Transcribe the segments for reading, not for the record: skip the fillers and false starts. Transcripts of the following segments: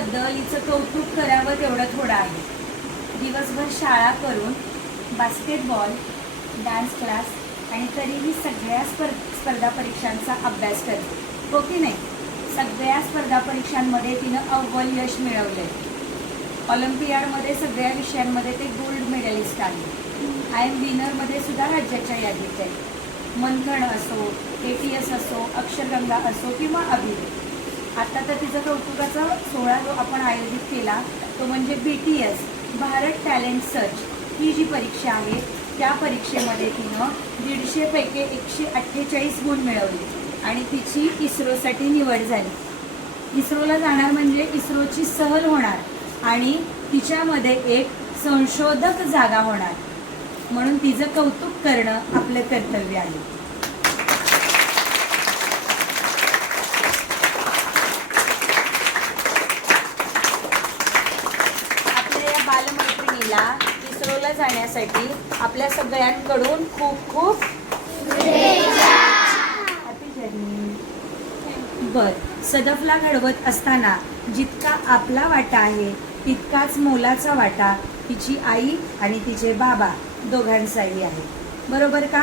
बद्दल हिचं कौतुक करावं तेवढं थोडं आहे. दिवसभर शाळा करून बास्केटबॉल, डान्स क्लास आणि तरीही सगळ्या स्पर्धा परीक्षांचा अभ्यास करते, हो की नाही? सगळ्या स्पर्धा परीक्षांमध्ये तिनं अव्वल यश मिळवले. ऑलिम्पियाडमध्ये सगळ्या विषयांमध्ये ते गोल्ड मेडलिस्ट आहे. आय एम विनरमध्ये सुद्धा राज्याच्या यादीत आहे. मंथन असो, ATS असो, अक्षरगंगा असो किंवा अभिनय. आता तर तिचं कौतुकाचा सोहळा जो आपण आयोजित केला तो म्हणजे BTS भारत टॅलेंट सर्च ही जी परीक्षा आहे त्या परीक्षेमध्ये तिनं 150 पैकी 148 गुण मिळवले आणि तिची इस्रोसाठी निवड झाली. इस्रोला जाणार म्हणजे इस्रोची सहल होणार आणि तिच्यामध्ये एक संशोधक जागा होणार, म्हणून तिचं कौतुक करणं आपलं कर्तव्य आहे. आपल्या या बालमैत्रिणीला इस्रोला जाण्यासाठी आपल्या सगळ्यांकडून खूप खूप हॅपी जर्नी. बर, सदफला घडवत असताना जितका आपला वाटा आहे तितकाच मोलाचा वाटा तिची आई आणि तिचे बाबा दोघांचाही आहे, बरोबर का?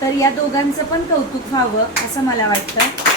तर या दोघांचं पण कौतुक व्हावं असं मला वाटतं.